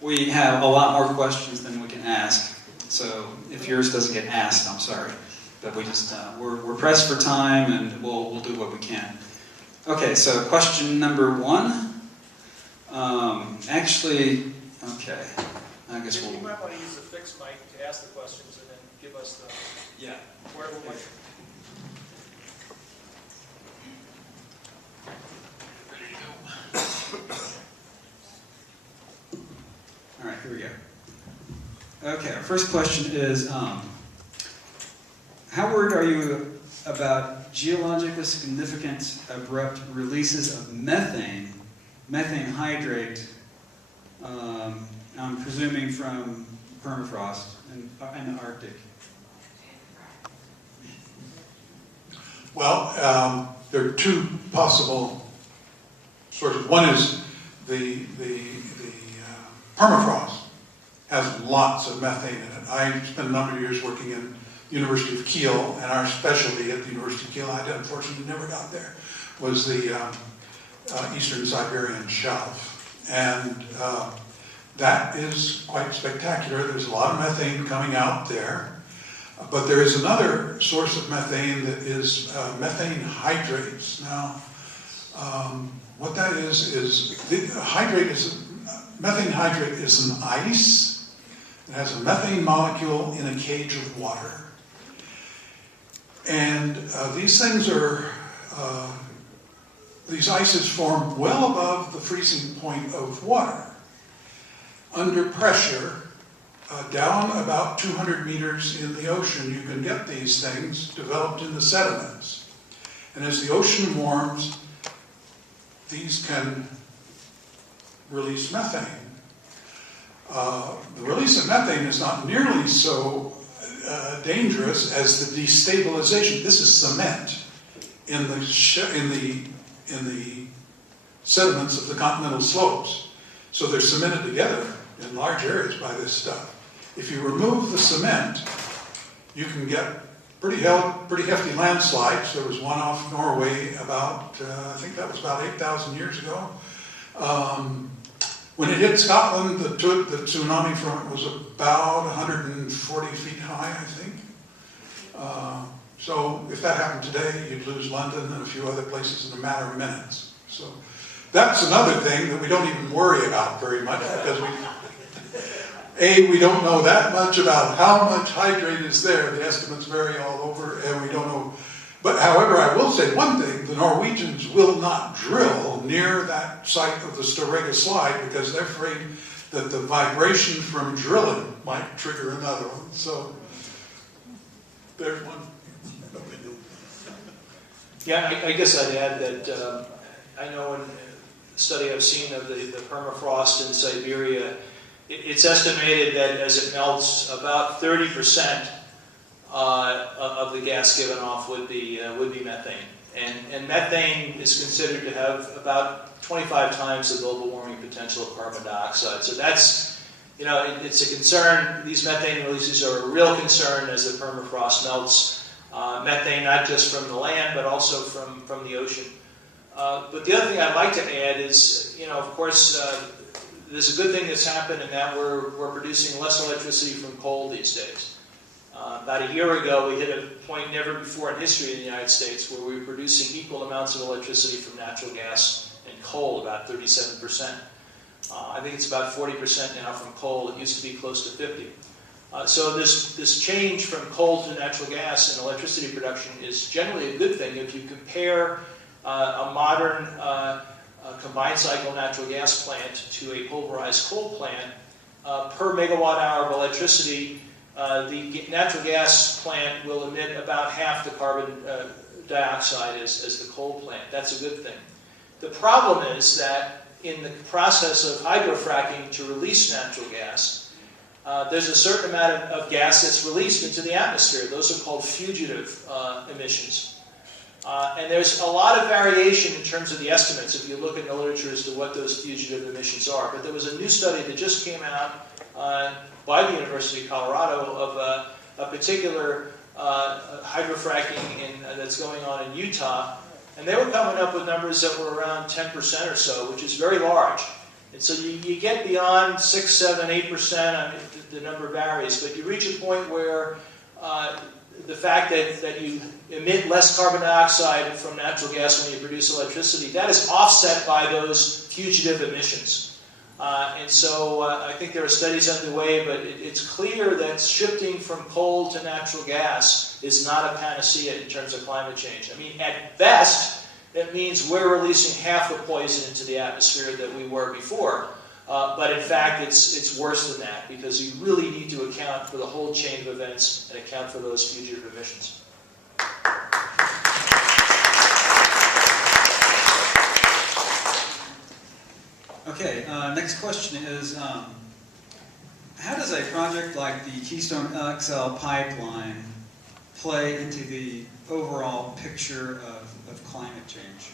We have a lot more questions than we can ask, so if yours doesn't get asked, I'm sorry. But we just, we're pressed for time, and we'll do what we can. Okay, so question number one. Actually, okay, I guess we'll... You might want to use the fixed mic to ask the questions and then give us the... Yeah. Wearable mic. All right, here we go. Okay, our first question is, how worried are you about geologically significant abrupt releases of methane hydrate, I'm presuming from permafrost in the Arctic? Well, there are two possible sources. One is the permafrost has lots of methane in it. I spent a number of years working in the University of Kiel, and our specialty at the University of Kiel, I unfortunately never got there, was the Eastern Siberian Shelf. And that is quite spectacular. There's a lot of methane coming out there. But there is another source of methane that is methane hydrates. Now, what that is methane hydrate is an ice. It has a methane molecule in a cage of water. And these things are, these ices form well above the freezing point of water. Under pressure, down about 200 meters in the ocean, you can get these things developed in the sediments. And as the ocean warms, these can release methane. The release of methane is not nearly so dangerous as the destabilization. This is cement in the sediments of the continental slopes. So they're cemented together in large areas by this stuff. If you remove the cement, you can get pretty hefty landslides. There was one off Norway about, I think that was about 8,000 years ago. When it hit Scotland, the tsunami from it was about 140 feet high, I think. So if that happened today, you'd lose London and a few other places in a matter of minutes. So that's another thing that we don't even worry about very much, because we don't know that much about how much hydrate is there. The estimates vary all over, and we don't know. But however, I will say one thing: the Norwegians will not drill near that site of the Storegga slide because they're afraid that the vibration from drilling might trigger another one. So there's one. Yeah, I guess I'd add that I know in the study I've seen of the permafrost in Siberia, it's estimated that as it melts, about 30% of the gas given off would be methane, and methane is considered to have about 25 times the global warming potential of carbon dioxide. So that's, it's a concern. These methane releases are a real concern as the permafrost melts. Methane not just from the land, but also from the ocean. But the other thing I'd like to add is, of course, there's a good thing that's happened in that we're producing less electricity from coal these days. About a year ago, we hit a point never before in history in the United States where we were producing equal amounts of electricity from natural gas and coal, about 37%. I think it's about 40% now from coal. It used to be close to 50%. So this change from coal to natural gas in electricity production is generally a good thing if you compare a modern combined cycle natural gas plant to a pulverized coal plant. Per megawatt hour of electricity, the natural gas plant will emit about half the carbon dioxide as the coal plant. That's a good thing. The problem is that in the process of hydrofracking to release natural gas, there's a certain amount of gas that's released into the atmosphere. Those are called fugitive emissions. And there's a lot of variation in terms of the estimates if you look in the literature as to what those fugitive emissions are. But there was a new study that just came out by the University of Colorado of a particular hydrofracking that's going on in Utah. And they were coming up with numbers that were around 10% or so, which is very large. And so you get beyond 6, 7, 8%, I mean, the number varies, but you reach a point where the fact that you emit less carbon dioxide from natural gas when you produce electricity, that is offset by those fugitive emissions. And so I think there are studies underway, but it's clear that shifting from coal to natural gas is not a panacea in terms of climate change. I mean, at best, it means we're releasing half the poison into the atmosphere that we were before. But in fact, it's worse than that, because you really need to account for the whole chain of events and account for those fugitive emissions. Okay, next question is, how does a project like the Keystone XL pipeline play into the overall picture of climate change?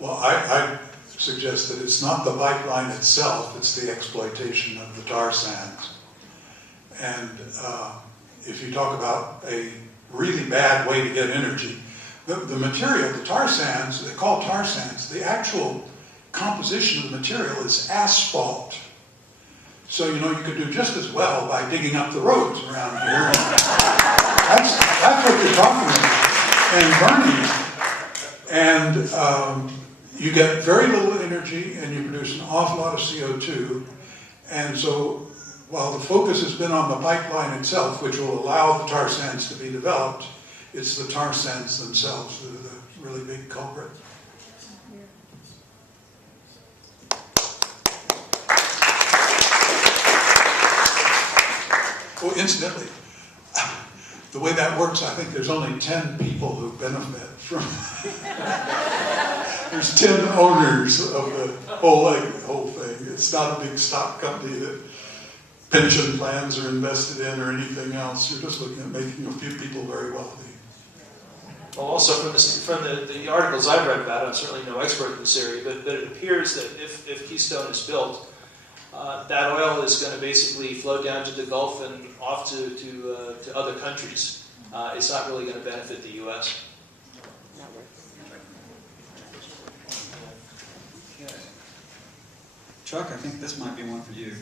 Well, I suggest that it's not the pipeline itself, it's the exploitation of the tar sands. And if you talk about a really bad way to get energy, the material, the tar sands, they call tar sands, the actual composition of the material is asphalt. So, you know, you could do just as well by digging up the roads around here. That's what you're talking about. And burning it. And you get very little energy and you produce an awful lot of CO2. And so, while the focus has been on the pipeline itself, which will allow the tar sands to be developed, it's the tar sands themselves that are the really big culprit. Oh, incidentally, the way that works, I think there's only 10 people who benefit from there's 10 owners of the whole thing. It's not a big stock company that pension plans are invested in or anything else. You're just looking at making a few people very wealthy. Well, also from the articles I've read about it, I'm certainly no expert in this area, but it appears that if Keystone is built, that oil is going to basically flow down to the Gulf and off to other countries. It's not really going to benefit the U.S. Okay. Chuck, I think this might be one for you.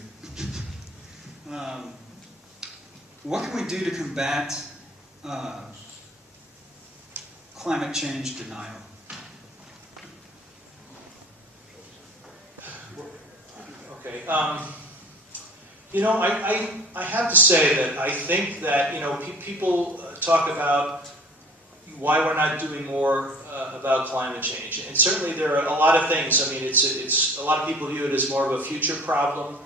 What can we do to combat climate change denial? Okay. You know, I have to say that I think that, you know, people talk about why we're not doing more about climate change. And certainly there are a lot of things. I mean, it's a lot of people view it as more of a future problem.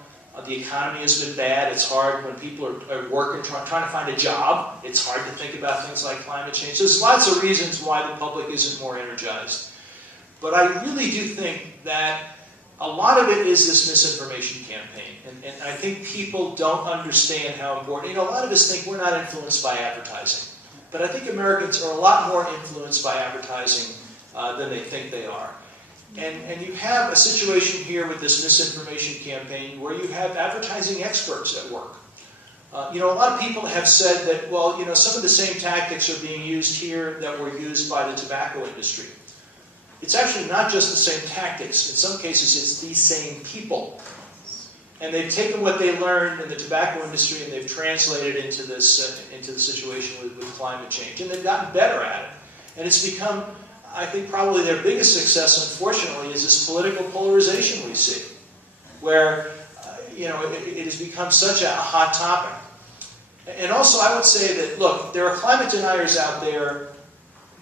The economy has been bad. It's hard when people are working, trying to find a job. It's hard to think about things like climate change. There's lots of reasons why the public isn't more energized. But I really do think that a lot of it is this misinformation campaign. And I think people don't understand how important, you know, a lot of us think we're not influenced by advertising. But I think Americans are a lot more influenced by advertising than they think they are. And you have a situation here with this misinformation campaign where you have advertising experts at work. You know, a lot of people have said that, well, you know, some of the same tactics are being used here that were used by the tobacco industry. It's actually not just the same tactics. In some cases, it's these same people. And they've taken what they learned in the tobacco industry and they've translated it into this into the situation with climate change. And they've gotten better at it. And it's become, I think, probably their biggest success, unfortunately, is this political polarization we see, where you know, it has become such a hot topic. And also, I would say that, look, there are climate deniers out there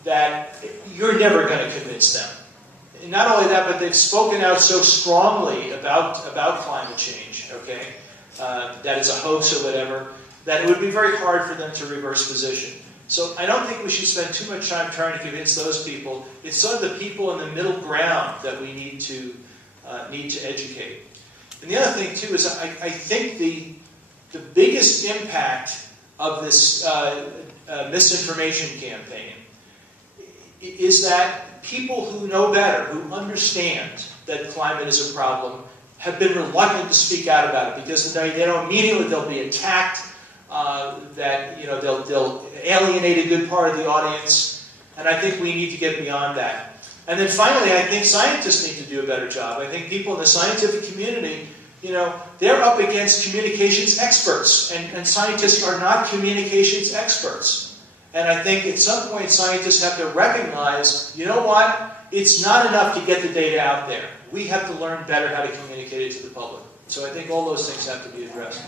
that you're never going to convince them. And not only that, but they've spoken out so strongly about climate change, okay, that it's a hoax or whatever, that it would be very hard for them to reverse position. So I don't think we should spend too much time trying to convince those people. It's sort of the people in the middle ground that we need to educate. And the other thing, too, is I think the biggest impact of this misinformation campaign is that people who know better, who understand that climate is a problem, have been reluctant to speak out about it because they know immediately they'll be attacked, that you know they'll alienate a good part of the audience, and I think we need to get beyond that. And then finally, I think scientists need to do a better job. I think people in the scientific community, they're up against communications experts, and scientists are not communications experts. And I think at some point scientists have to recognize, you know what, it's not enough to get the data out there. We have to learn better how to communicate it to the public. So I think all those things have to be addressed.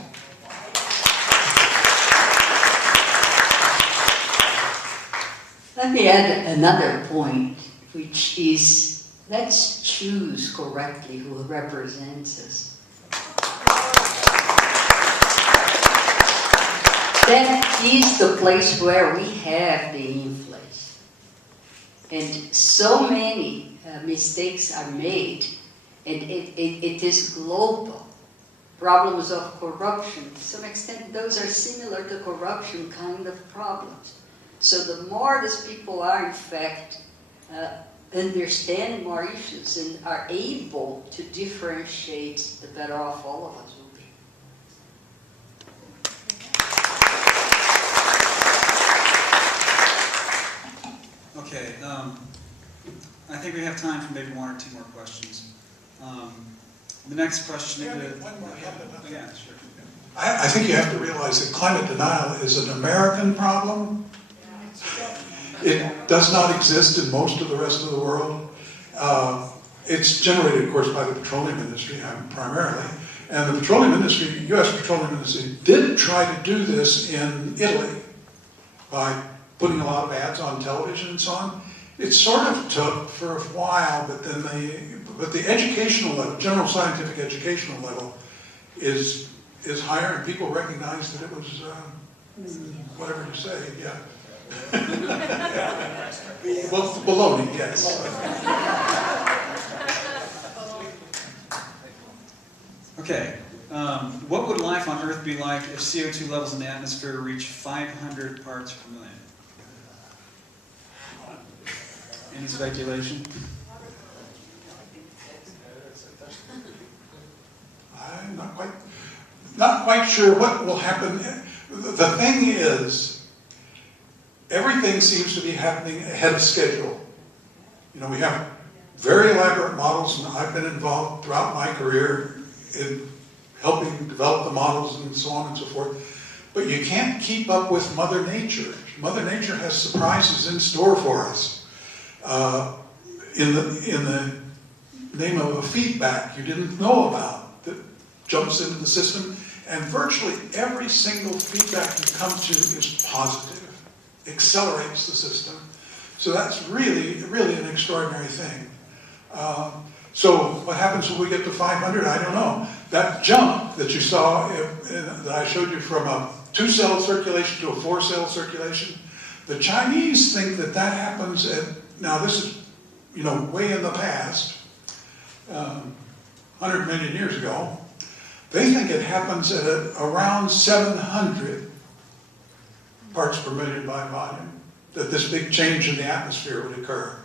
Let me add another point, which is, let's choose correctly who represents us. That is the place where we have the influence. And so many mistakes are made, and it is global. Problems of corruption, to some extent, those are similar to corruption kind of problems. So the more these people are, in fact, understand more issues and are able to differentiate, the better off all of us will be. Okay, I think we have time for maybe one or two more questions. The next question is... One more. Yeah, sure. I think you have to realize that climate denial is an American problem. It does not exist in most of the rest of the world. It's generated, of course, by the petroleum industry primarily. And the petroleum industry, U.S. petroleum industry, did try to do this in Italy by putting a lot of ads on television and so on. It sort of took for a while, but then the educational level, general scientific educational level, is higher, and people recognize that it was whatever you say, yeah. Well, baloney, yes. Okay, what would life on Earth be like if CO2 levels in the atmosphere reach 500 parts per million? Any speculation? I'm not quite sure what will happen. The thing is, everything seems to be happening ahead of schedule. We have very elaborate models, and I've been involved throughout my career in helping develop the models and so on and so forth. But you can't keep up with Mother Nature. Mother Nature has surprises in store for us. In the name of a feedback you didn't know about that jumps into the system, and virtually every single feedback you come to is positive, accelerates the system. So that's really, really an extraordinary thing. So what happens when we get to 500? I don't know. That jump that you saw, that I showed you from a 2-cell circulation to a 4-cell circulation, the Chinese think that happens at, now this is, way in the past, 100 million years ago. They think it happens at around 700 parts per million by volume, that this big change in the atmosphere would occur.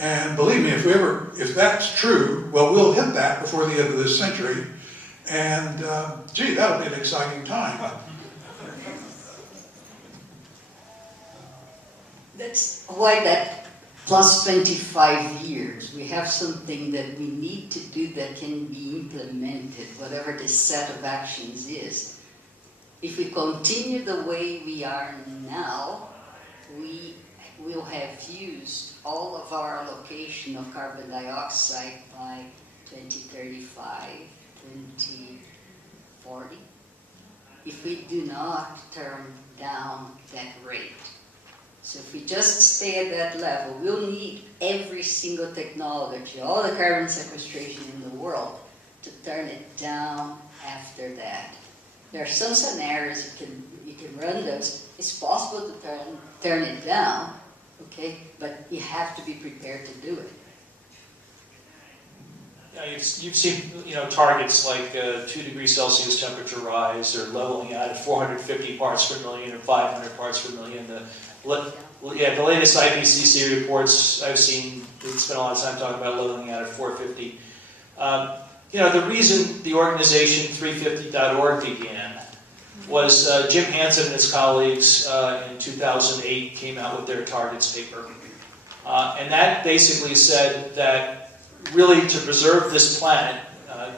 And believe me, if that's true, well, we'll hit that before the end of this century. And gee, that'll be an exciting time. That's why that plus 25 years, we have something that we need to do that can be implemented, whatever the set of actions is. If we continue the way we are now, we will have used all of our allocation of carbon dioxide by 2035, 2040, if we do not turn down that rate. So if we just stay at that level, we'll need every single technology, all the carbon sequestration in the world, to turn it down after that. There are some scenarios you can run those. It's possible to turn it down, okay? But you have to be prepared to do it. Yeah, you've seen targets like 2 degrees Celsius temperature rise, or leveling out at 450 parts per million or 500 parts per million. The latest IPCC reports I've seen, we spent a lot of time talking about leveling out at 450. The reason the organization 350.org began was Jim Hansen and his colleagues in 2008 came out with their targets paper. And that basically said that really to preserve this planet,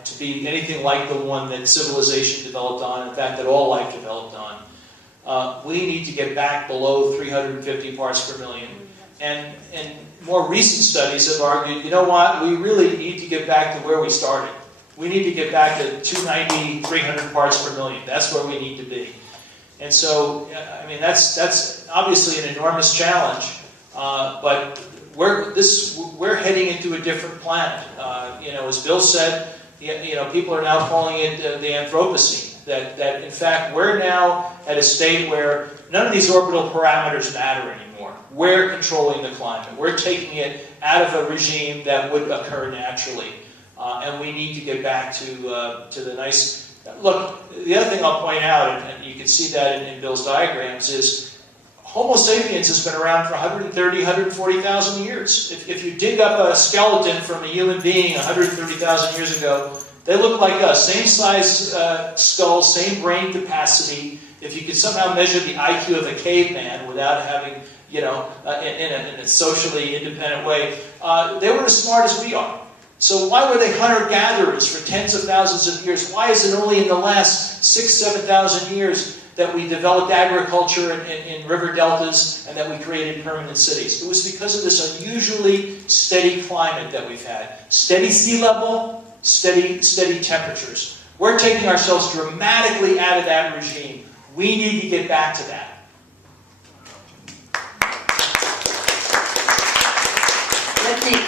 to be anything like the one that civilization developed on, in fact that all life developed on, we need to get back below 350 parts per million. And more recent studies have argued, you know what, we really need to get back to where we started. We need to get back to 290, 300 parts per million. That's where we need to be. And so, I mean, that's obviously an enormous challenge, but we're heading into a different planet. You know, as Bill said, you know, people are now calling it the Anthropocene. That in fact we're now at a state where none of these orbital parameters matter anymore. We're controlling the climate. We're taking it out of a regime that would occur naturally, and we need to get back to the nice. Look, the other thing I'll point out, and you can see that in Bill's diagrams, is Homo sapiens has been around for 130, 140,000 years. If you dig up a skeleton from a human being 130,000 years ago, they look like us. Same size skull, same brain capacity. If you could somehow measure the IQ of a caveman without having, you know, in a socially independent way, they were as smart as we are. So why were they hunter-gatherers for tens of thousands of years? Why is it only in the last 6,000, 7,000 years that we developed agriculture in river deltas and that we created permanent cities? It was because of this unusually steady climate that we've had. Steady sea level, steady temperatures. We're taking ourselves dramatically out of that regime. We need to get back to that. Let me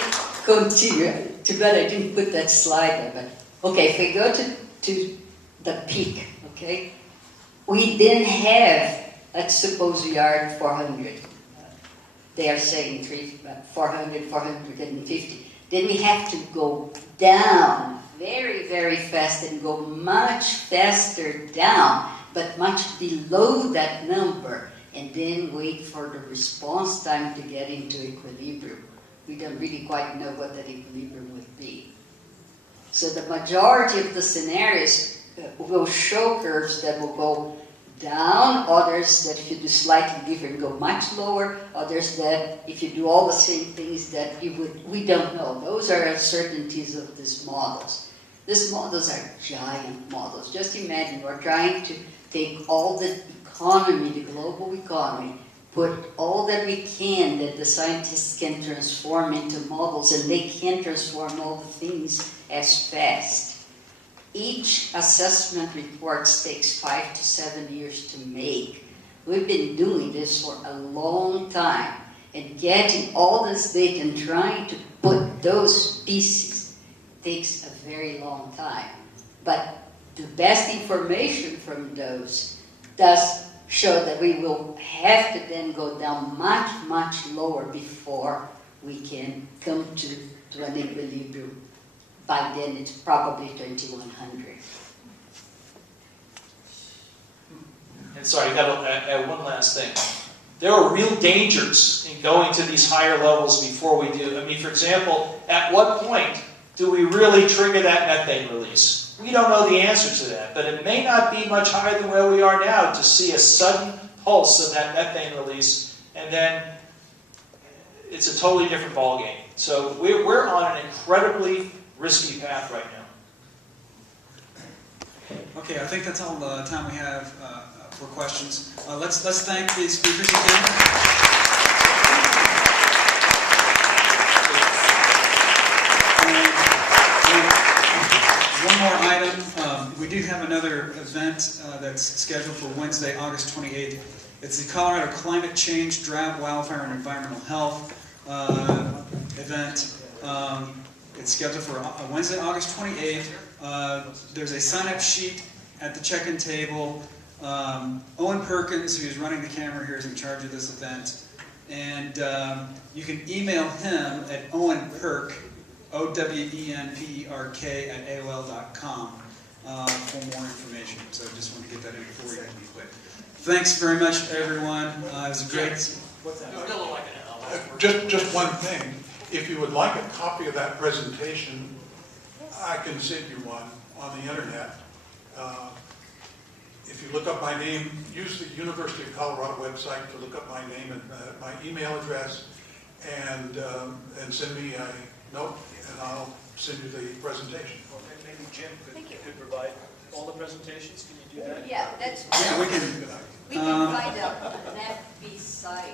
continue. Too bad I didn't put that slide there, but okay, if we go to the peak, okay, we then have, let's suppose we are at 400. They are saying 400, 450. Then we have to go down very, very fast and go much faster down, but much below that number, and then wait for the response time to get into equilibrium. We don't really quite know what that equilibrium would be. So the majority of the scenarios will show curves that will go down, others that if you do slightly different go much lower, others that if you do all the same things that you would, we don't know. Those are uncertainties of these models. These models are giant models. Just imagine we're trying to take all the economy, the global economy, put all that we can that the scientists can transform into models, and they can't transform all the things as fast. Each assessment report takes 5 to 7 years to make. We've been doing this for a long time, and getting all this data and trying to put those pieces takes a very long time. But the best information from those does show that we will have to then go down much, much lower before we can come to an equilibrium. By then it's probably 2100. And sorry, I got to add one last thing. There are real dangers in going to these higher levels before we do. I mean, for example, at what point do we really trigger that methane release? We don't know the answer to that, but it may not be much higher than where we are now to see a sudden pulse of that methane release, and then it's a totally different ballgame. So we're on an incredibly risky path right now. Okay, I think that's all the time we have for questions. Let's thank the speakers again. One more item. We do have another event that's scheduled for Wednesday, August 28th. It's the Colorado Climate Change, Drought, Wildfire, and Environmental Health event. It's scheduled for Wednesday, August 28th. There's a sign-up sheet at the check-in table. Owen Perkins, who's running the camera here, is in charge of this event. And you can email him at owenperk, OWENPERK @AOL.com for more information. So I just want to get that in before we quit. Thanks very much, everyone. It was a great. What's that? Just one thing. If you would like a copy of that presentation, I can send you one on the internet. If you look up my name, use the University of Colorado website to look up my name and my email address, and send me a note, and I'll send you the presentation. Well, maybe Jim could provide all the presentations. Can you do that? Yeah, that's, Yeah, we can, we can find an FB site,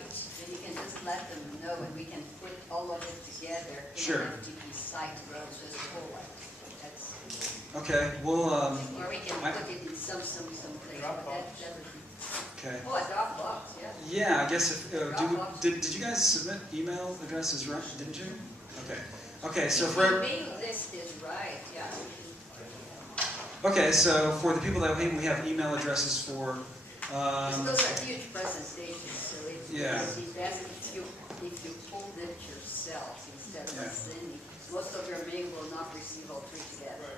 and you can just let them know, and we can put all of it together in Sure. an FB site, rather than just whole. That's, okay, we'll, or we can I- put it in some place, but that would be, okay. oh, a Dropbox, yeah. Yeah, I guess if, did you guys submit email addresses, right? Didn't you? Okay. Okay, so The for, email list is right, yeah. okay, so for the people that we have email addresses for, Those are huge presentations, so it Yeah. would be best if you hold it yourself instead of Yeah. sending. Most of your mail will not receive all three together.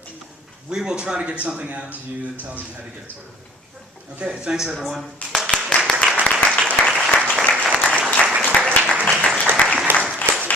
we will try to get something out to you that tells you how to get to it. Okay, thanks everyone.